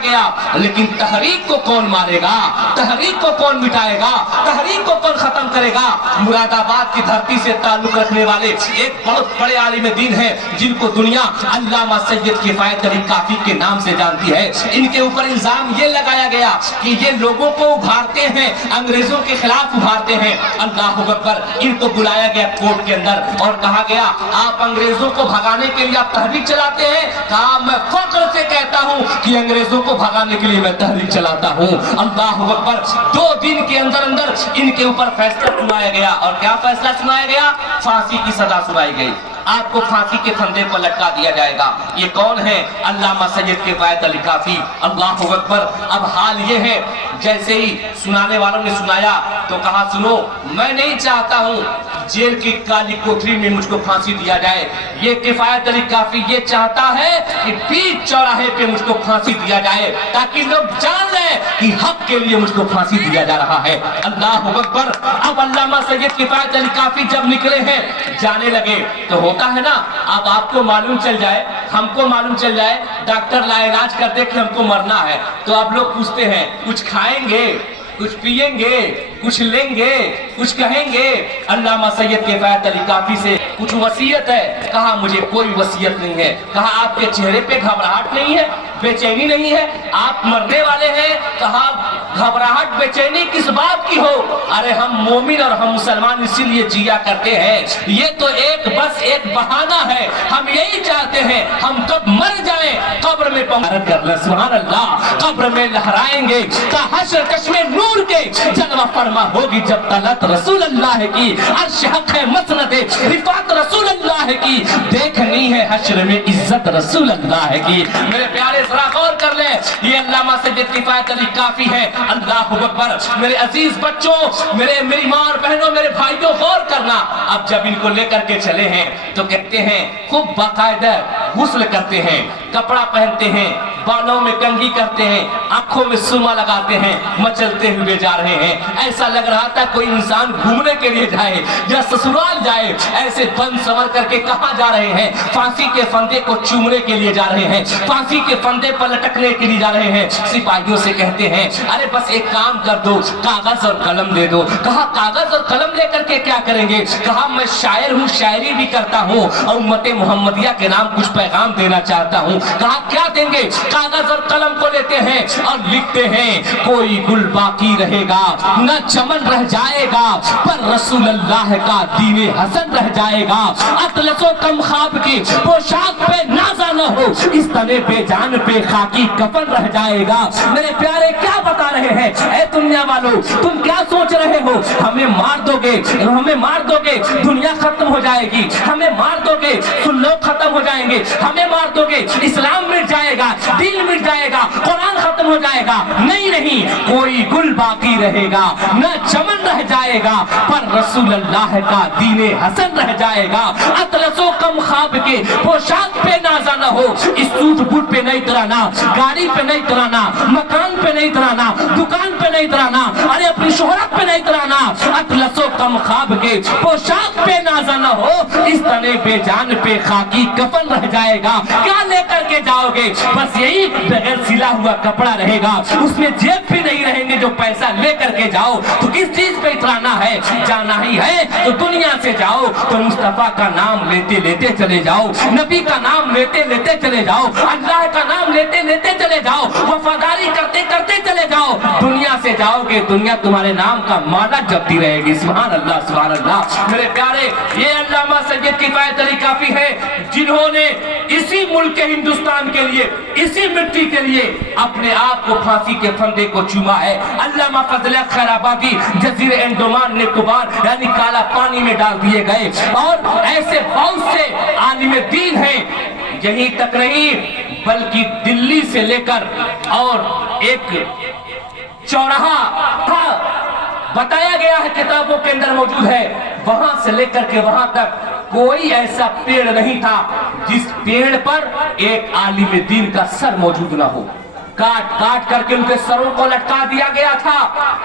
गया, लेकिन तहरीक को कौन मारेगा, तहरीक को कौन मिटाएगा, तहरीक को कौन खत्म करेगा। मुरादाबाद की धरती से ताल्लुक रखने वाले एक बहुत बड़े आलिम दीन है, जिनको दुनिया अल्लामा सैयद किफायत अली काफी के नाम से जानती है। इनके ऊपर इल्जाम ये लगाया गया कि ये लोगों को उभारते हैं, अंग्रेजों के खिलाफ उभारते हैं। अल्लाह अकबर। इनको बुलाया गया कोर्ट के अंदर और कहा गया आप अंग्रेजों को भगाने के लिए आप तहरीक चलाते हैं। कहा मैं फख्र से कहता हूं कि अंग्रेजों को भगाने के लिए मैं तहरीक चलाता हूं। अल्लाह अकबर। 2 दिन के अंदर अंदर इनके ऊपर फैसला सुनाया गया। और क्या फैसला सुनाया गया? फांसी की सजा सुनाई गई, आपको फांसी के फंदे पर लटका दिया जाएगा। ये कौन है? अल्लामा सैयद किफायत अली काफी। अल्लाह अकबर। अब हाल ये है, जैसे ही सुनाने वालों ने सुनाया तो कहा सुनो, मैं नहीं चाहता हूं जेल की काली कोठरी में मुझको फांसी दिया जाए। ये किफायत अली काफी ये चाहता है कि बीच चौराहे पे मुझको फांसी दिया जाए, ताकि लोग जान लें कि हक के लिए मुझको फांसी दिया जा रहा है। अल्लाह अकबर। अब अल्लामा सैयद किफायत अली काफी जब निकले हैं, जाने लगे, तो होता है ना, अब आपको मालूम चल जाए, हमको मालूम चल जाए, डॉक्टर लाइलाज कर दे कि हमको मरना है, तो आप लोग पूछते हैं कुछ खाएंगे, कुछ पिएंगे, कुछ लेंगे, कुछ कहेंगे। अल्लामा सैयद किफायत अली काफी से कुछ वसीयत है? कहा मुझे कोई वसीयत नहीं है। कहा आपके चेहरे पे घबराहट नहीं है, बेचैनी नहीं है, आप मरने वाले हैं? कहा घबराहट बेचैनी किस बात की हो? अरे हम मोमिन और हम मुसलमान इसीलिए जिया करते हैं, ये तो एक बस एक बहाना है, हम यही चाहते हैं हम कब मर जाएं, कब्र में पहुंच सुभान अल्लाह, कब्र में लहराएंगे हश्र कश्मे नूर के जलवा फरमा होगी जब तलत रसूल अल्लाह की, अर्श हक है मसनद रिफात रसूल अल्लाह की, देखनी है हश्र में इज्जत रसूल अल्लाह की। मेरे प्यारे जरा गौर कर ले, ये अल्लामा सैयद किफायत अली काफी है। अल्लाह अकबर। मेरे अजीज बच्चों, मेरी माँ और बहनों, मेरे भाइयों, गौर करना। अब जब इनको लेकर के चले हैं तो कहते हैं खूब बाकायदा गुस्ल करते हैं, कपड़ा पहनते हैं, बालों में कंघी करते हैं, आंखों में सुरमा लगाते हैं, मचलते हुए जा रहे हैं। ऐसा लग रहा था कोई इंसान घूमने के लिए जाए या ससुराल जाए, ऐसे बन सवर करके कहां जा रहे हैं? फांसी के फंदे को चूमने के लिए जा रहे हैं, फांसी के फंदे पर लटकने के लिए जा रहे हैं। सिपाहियों से कहते हैं अरे बस एक काम कर दो, कागज और कलम दे दो। कहा कागज और कलम लेकर के क्या करेंगे? कहा मैं शायर हूँ, शायरी भी करता हूँ और उम्मते मोहम्मदिया के नाम कुछ पैगाम देना चाहता हूँ। कहा क्या देंगे? कागज और कलम को लेते हैं और लिखते हैं कोई गुल बाकी रहेगा न चमन रह जाएगा, पर रसूल अल्लाह का दीने हसन रह जाएगा। अतलसो कम ख्वाब की पोशाक पे नाजा न हो, इस तने बेजान पे खाकी कफन रह जाएगा। मेरे प्यारे क्या बता रहे हैं? ऐ दुनिया वालों, तुम क्या सोच रहे हो? हमें मार दोगे, हमें मार दोगे, दुनिया खत्म हो जाएगी, हमें मार दोगे, लोग खत्म हो जाएंगे, हमें मार दोगे, इस्लाम मिट जाएगा, दीन मिट जाएगा, कुरान खत्म हो जाएगा। नहीं नहीं, कोई गुल बाकी रहेगा न चमन रह जाएगा, पर रसूल अल्लाह का दीने हसन रह जाएगा। अतलसो कम ख्वाब के पोशाक पे नाजा न हो, इस सूट बूट पे नहीं तराना, गाड़ी पे नहीं तराना, मकान पे नहीं तराना, दुकान पे नहीं तराना, अरे अपनी शोहरत पे नहीं तराना। अतलसो कम ख्वाब के पोशाक पे नाजा न हो, इस तने बेजान पे खाकी कफन रह जाएगा। क्या लेकर के जाओगे? बस यही बगैर सिला हुआ कपड़ा रहेगा, उसमें जेब भी नहीं रहेंगे जो पैसा लेकर के जाओ। तो किस चीज पे इतराना है? जाना ही है तो दुनिया से जाओ तो मुस्तफा का नाम लेते लेते चले जाओ, नबी का नाम लेते लेते चले जाओ, अल्लाह का नाम लेते लेते चले जाओ, वफादारी करते करते चले जाओ। दुनिया से जाओगे, दुनिया तुम्हारे नाम का माला जपती रहेगी। सुभान अल्लाह, सुभान अल्लाह। मेरे प्यारे, ये अल्लामा सैयद किफायत अली काफी है, जिन्होंने इसी मुल्क के हिंदुस्तान के लिए, इसी मिट्टी के लिए अपने आप को फांसी के फंदे को चूमा है। अल्लामा फजल खैराबादी जजीरे अंडमान निकोबार यानी काला पानी में डाल दिए गए। और ऐसे बहुत से आलिम दीन हैं, यहीं तक नहीं बल्कि दिल्ली से लेकर और एक चौराहा था, बताया गया है किताबों के अंदर मौजूद है, वहां से लेकर के वहां तक कोई ऐसा पेड़ नहीं था जिस पेड़ पर एक आलिम दीन का सर मौजूद ना हो। काट काट करके उनके सरों को लटका दिया गया था,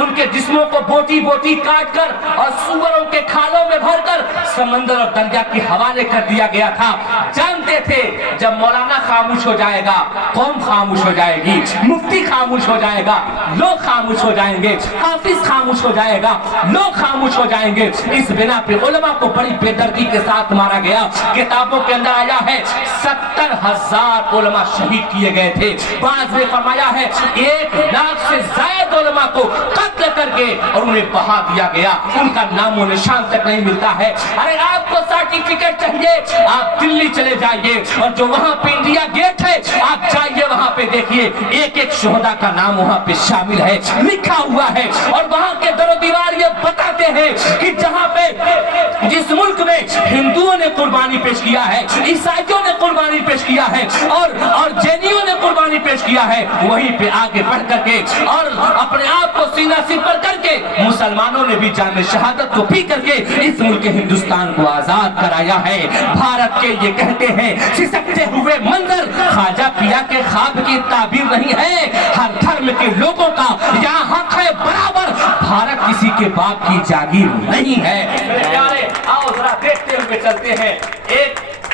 उनके जिस्मों को बोटी बोटी काट कर और सुअरों के खालों में भरकर समंदर और दरिया के हवाले कर दिया गया था। जान जानते थे जब मौलाना खामोश हो जाएगा कौम खामोश हो जाएगी, मुफ्ती खामोश हो जाएगा लोग खामोश हो जाएंगे, हाफिज खामोश हो जाएगा लोग खामोश हो जाएंगे। इस बिना पे उलमा को बड़ी बेदर्दी के साथ मारा गया। किताबों के अंदर आया है 70,000 उलमा शहीद किए गए थे। बाज़ ने फरमाया है 1 लाख से ज़ायद उलमा को कत्ल करके और उन्हें बहा दिया गया, उनका नामो निशान तक नहीं मिलता है। अरे आपको सर्टिफिकेट चाहिए आप दिल्ली चले जाइए और जो वहां पे इंडिया गेट है आप जाइए वहां पे देखिए एक एक शोहदा का नाम वहां पे शामिल है, लिखा हुआ है। और वहां के दरो दीवार ये बताते हैं कि जहां पे जिस मुल्क में हिंदुओं ने कुर्बानी पेश किया है, ईसाइयों ने कुर्बानी पेश किया है और जैनियों ने कुर्बानी पेश किया है, वहीं पे आगे बढ़ करके और अपने आप को सीना सिपर करके मुसलमानों ने भी जान शहादत को पी करके इस मुल्क हिंदुस्तान को आजाद कराया है। भारत के ये कहते हैं सिसकते हुए मंजर ख्वाजा पिया के ख्वाब की ताबीर नहीं है। हर धर्म के लोगों का यहाँ हक है बराबर, भारत किसी के बाप की जागीर नहीं है। मेरे प्यारे आओ जरा देखते हुए चलते हैं।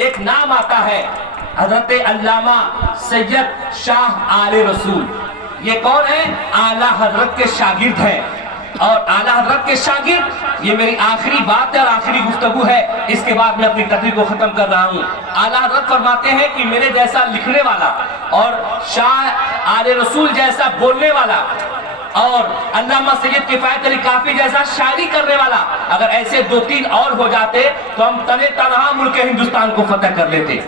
एक नाम आता है हजरत अल्लामा सैयद शाह आले रसूल। ये कौन है? आला हजरत के शागिर्द हैं। और आला हजरत के शागिर्द, ये मेरी आखिरी बात है और आखिरी गुफ्तगू है, इसके बाद मैं अपनी तकरीर को खत्म कर रहा हूँ। आला हजरत फरमाते हैं कि मेरे जैसा लिखने वाला और शाह आले रसूल जैसा बोलने वाला और अल्लामा सैयद किफायत अली काफी जैसा शायरी करने वाला अगर ऐसे 2-3 और हो जाते तो हम तने तनहा मुल्क हिंदुस्तान को फतह कर लेते।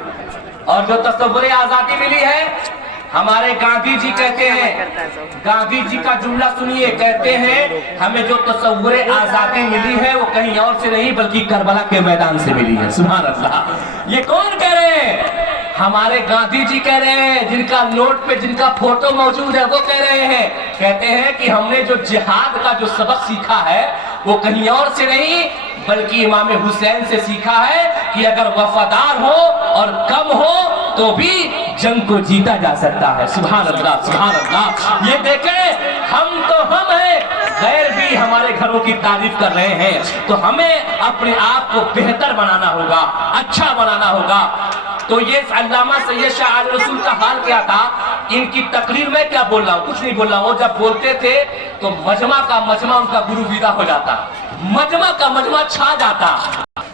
और जो तसव्वुर आजादी मिली है, हमारे गांधी जी कहते हैं, गांधी जी का जुमला सुनिए, कहते हैं हमें जो तसव्वुर आजादी मिली है वो कहीं और से नहीं बल्कि करबला के मैदान से मिली है। सुभान अल्लाह। ये कौन कह रहे हैं? हमारे गांधी जी कह रहे हैं, जिनका नोट पे जिनका फोटो मौजूद है वो कह रहे हैं, कहते हैं कि हमने जो जिहाद का जो सबक सीखा है वो कहीं और से नहीं बल्कि इमाम हुसैन से सीखा है कि अगर वफादार हो और कम हो तो भी जंग को जीता जा सकता है। सुभान अल्लाह, सुभान अल्लाह। ये देखें हम तो हम हैं, गैर भी हमारे घरों की तारीफ कर रहे हैं, तो हमें अपने आप को बेहतर बनाना होगा, अच्छा बनाना होगा। तो ये अल्लामा सैयद शाह आले रसूल का हाल क्या था? इनकी तकरीर में क्या बोल रहा हूँ, कुछ नहीं बोल रहा हूँ। जब बोलते थे तो मजमा का मजमा उनका गुरु विदा हो जाता, मजमा का मजमा छा जाता,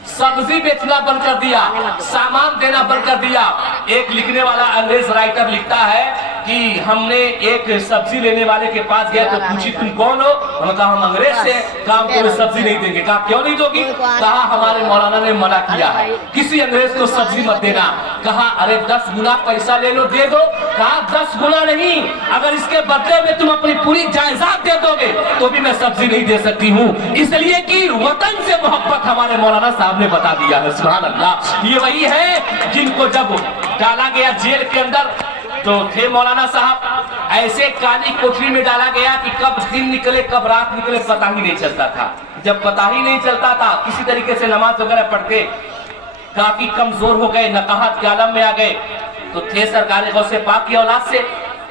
सब्जी बेचना बंद कर दिया, सामान देना बंद कर दिया। एक लिखने वाला अंग्रेज राइटर लिखता है कि हमने एक सब्जी लेने वाले के पास गया तो पूछी तुम कौन हो? हमने कहा हम अंग्रेज से, काम तुम्हें सब्जी नहीं देंगे। कहा क्यों नहीं दोगी? कहा हमारे मौलाना ने मना किया है, किसी अंग्रेज को सब्जी मत देना। कहा अरे 10 गुना पैसा ले लो, दे दो। कहा 10 गुना नहीं, अगर इसके बदले में तुम अपनी पूरी जायदाद दे दोगे तो भी मैं सब्जी नहीं दे सकती हूँ, इसलिए कि वतन से मोहब्बत हमारे मौलाना साहब ने बता दिया है। सुभान अल्लाह। ये वही है जिनको जब डाला गया जेल के अंदर तो थे मौलाना साहब, ऐसे काली कोठरी में डाला गया कि कब दिन निकले कब रात निकले पता ही नहीं चलता था। जब पता ही नहीं चलता था किसी तरीके से नमाज वगैरह पढ़ते, काफी कमजोर हो गए, नकाहत के आलम में आ गए। तो थे सरकार गौसे पाक की औलाद से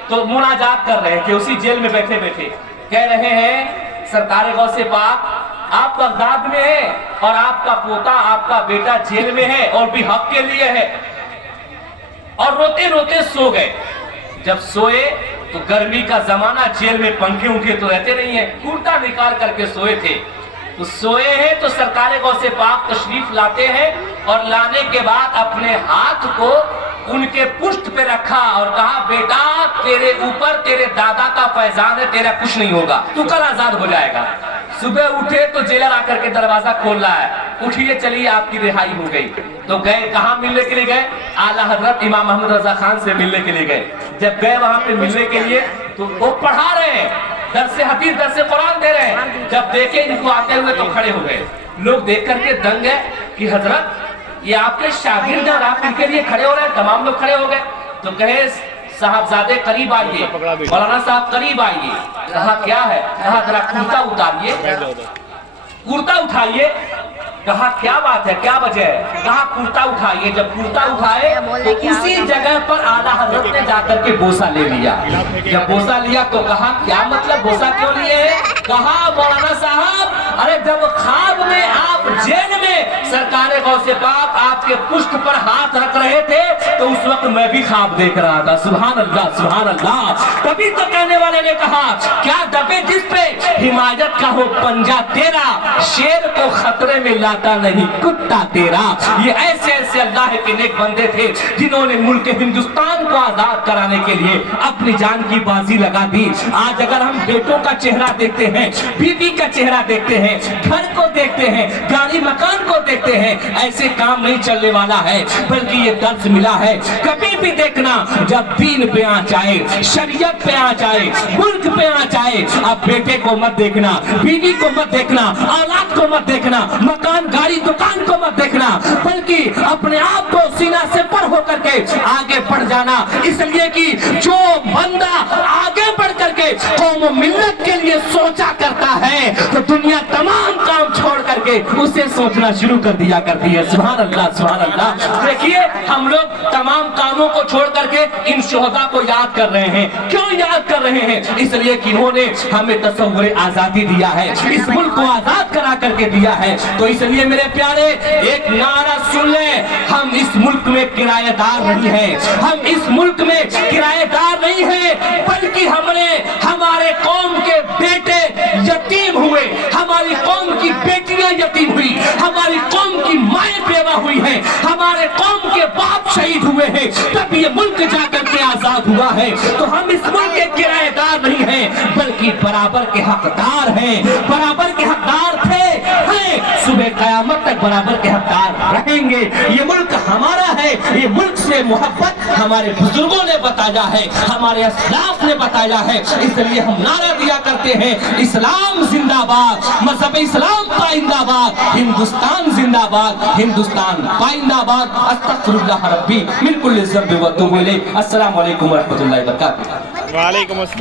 तो मुनाजात कर रहे थे, उसी जेल में बैठे बैठे कह रहे हैं सरकार गौसे पाक आप बगदाद में है और आपका पोता आपका बेटा जेल में है और भी हक के लिए है। और रोते रोते सो गए। जब सोए तो गर्मी का जमाना, जेल में पंखे उनके तो रहते नहीं है, कुर्ता निकाल करके सोए थे। तो सोए हैं तो सरकार गौसे पाक तशरीफ लाते हैं और लाने के बाद अपने हाथ को उनके पुष्ट पे रखा और कहा बेटा तेरे ऊपर तेरे दादा का फैजान है, तेरा कुछ नहीं होगा, तू कल आजाद हो जाएगा। सुबह उठे तो जेलर आकर के दरवाजा खोल रहा है, उठिए चलिए आपकी रिहाई हो गई। तो गए, कहाँ मिलने के लिए गए? आला हजरत इमाम अहमद रजा खान से मिलने के लिए गए। जब गए वहां पे मिलने के लिए तो वो पढ़ा रहे हैं, दरसे हदीस दरसे कुरान दे रहे हैं। जब देखे इनको आते हुए तो खड़े हो गए। लोग देख करके दंग है कि हजरत ये आपके शागिर्द हैं, आप इनके लिए खड़े हो रहे हैं। तमाम लोग खड़े हो गए। तो कहे साहबजादे करीब आइए, मौलाना साहब करीब आइए। कहा क्या है? कहा जरा कुर्ता उतारिए, कुर्ता उठाइए। कहा क्या बात है, क्या वजह है? कहा कुर्ता उठाइए। जब कुर्ता उठाए तो उसी जगह पर आला हजरत ने जाकर के बोसा ले लिया। जब बोसा लिया तो कहा क्या मतलब, बोसा क्यों लिए? कहा मौलाना साहब, अरे जब ख्वाब में आप जेल में सरकारे गौसे पाक आपके पुष्ट पर हाथ रख रहे थे तो उस वक्त मैं भी ख्वाब देख रहा था। सुभान अल्लाह, सुभान अल्लाह। तभी तो कहने वाले ने कहा क्या दबे जिस पे हिमायत का हो पंजा तेरा, शेर को खतरे में लाता नहीं कुत्ता तेरा। ये ऐसे ऐसे अल्लाह के नेक बंदे थे जिन्होंने मुल्क हिंदुस्तान को आजाद कराने के लिए अपनी जान की बाजी लगा दी। आज अगर हम बेटों का चेहरा देखते हैं, बीवी का चेहरा देखते हैं, घर को देखते हैं, गाड़ी मकान को देखते हैं, ऐसे काम नहीं चलने वाला है, बल्कि ये दर्स मिला है। कभी भी देखना जब दीन पे आ जाए, शरीयत पे आ जाए, मुल्क पे आ जाए, अब बेटे को मत देखना, बीवी को मत देखना, औलाद को मत देखना, मकान गाड़ी दुकान को मत देखना, बल्कि अपने आप को सीना से पर होकर के आगे बढ़ जाना। इसलिए कि जो बंदा आगे बढ़ करके कौम मिल्लत के लिए सोचा करता है तो दुनिया तमाम काम छोड़ करके उसे सोचना शुरू कर दिया करती है। सुभान अल्लाह, सुभान अल्लाह। देखिए हम लोग तमाम कामों को छोड़ करके इन शोहदा को याद कर रहे हैं। क्यों याद कर रहे हैं? इसलिए कि इन्होंने हमें तसव्वुर आजादी दिया है, इस मुल्क को आजाद करा करके दिया है। तो इसलिए मेरे प्यारे एक नारा सुन ले, हम इस मुल्क में किराएदार नहीं है, हम इस मुल्क में किराएदार नहीं है, बल्कि हमने हमारे कौम के बेटे यतीम हुए, हमारी कौम की बेटियां यतीम हुई, हमारी कौम की माएं बेवा हुई हैं, हमारे कौम के बाप शहीद हुए हैं, तब ये मुल्क जाकर के आजाद हुआ है। तो हम इस मुल्क के किराएदार नहीं हैं, बल्कि बराबर के हकदार हैं, बराबर के हकदार थे, हैं, सुबह कयामत तक बराबर के हकदार रहेंगे। ये मुल्क हमारा है, ये मुल्क से मोहब्बत हमारे बुजुर्गों ने बताया है, हमारे असलाफ ने बताया है। इसलिए हम नारा दिया करते हैं इस्लाम जिंदाबाद, मजहब इस्लाम पाइंदाबाद, हिंदुस्तान जिंदाबाद, हिंदुस्तान पाइंदाबाद। अस्तगफिरुल्लाह रब्बी मिन कुल्लि ज़ंब व अतूबु इलैह। अस्सलामु अलैकुम व रहमतुल्लाहि व बरकातहू। वालेकुम अस्सलाम।